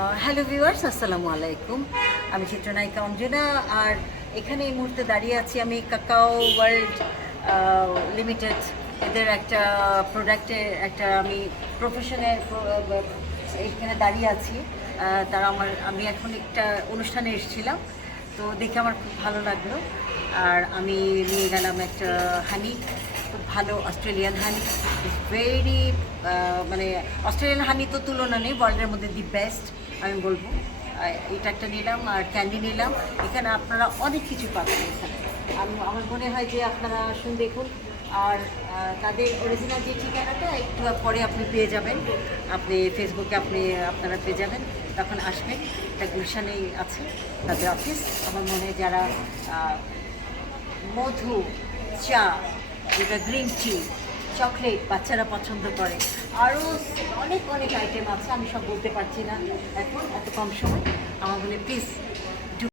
Hello viewers, আসসালামু আলাইকুম। আমি চিত্রনায়িকা অঞ্জনা। আর এখানে এই মুহূর্তে দাঁড়িয়ে আছি আমি কাকাও ওয়ার্ল্ড লিমিটেড, এদের একটা প্রোডাক্টের একটা আমি প্রফেশনের এখানে দাঁড়িয়ে আছি। আমি এখন একটা অনুষ্ঠানে এসেছিলাম, তো দেখে আমার খুব ভালো লাগলো। আর আমি নিয়ে গেলাম একটা হানি, খুব ভালো অস্ট্রেলিয়ান হানি, ইটস ভেরি মানে অস্ট্রেলিয়ান হানি তো তুলনা নেই, ওয়ার্ল্ডের মধ্যে দি বেস্ট আমি বলবো। এটা একটা নিলাম আর ক্যান্ডি নিলাম। এখানে আপনারা অনেক কিছু পাবেন এখানে। আমার মনে হয় যে আপনারা আসুন দেখুন। আর তাদের অরিজিনাল যে ঠিকানাটা একটু পরে আপনি পেয়ে যাবেন, আপনি ফেসবুকে আপনারা পেয়ে যাবেন, তখন আসবেন। এটা গুলশানেই আছে তাদের অফিস। আমার মনে হয় যারা মধু, চা, যেটা গ্রিন টি, চকলেট বাচ্চারা পছন্দ করে, আরও অনেক অনেক আইটেম আছে, আমি সব বলতে পারছি না এখন এত কম সময়। আমার বলে প্লিজ